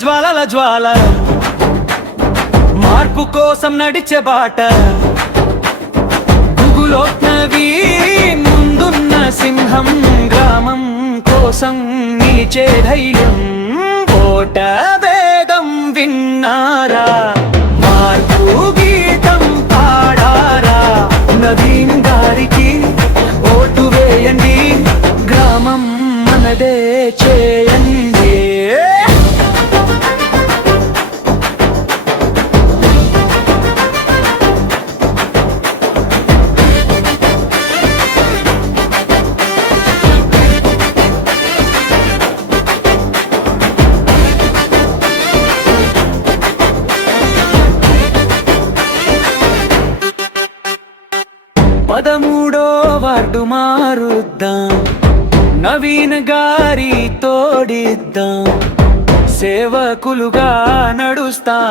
జ్వాలల జ్వాల మార్పు కోసం నడిచే బాట గుగులోత్నవి ముందున్న సింహం గ్రామం కోసం నిలిచే ధైర్యం ఓట వేదం విన్నారా మార్పు గీతం పాడారా నవీన్ గారికి ఓటు వేయండి గ్రామం మనదే చేయండి పదమూడో వార్డు మారుద్దాం నవీన్ గారి తోడిద్దాం సేవకులుగా నడుస్తాం